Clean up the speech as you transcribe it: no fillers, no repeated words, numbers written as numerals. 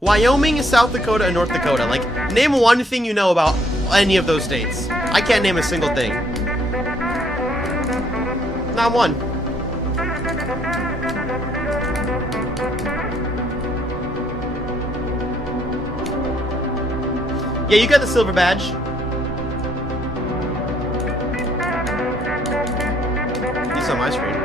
Wyoming, South Dakota, and North Dakota. Like, name one thing you know about any of those states. I can't name a single thing. Not one. Yeah, you got the silver badge. He's on my screen.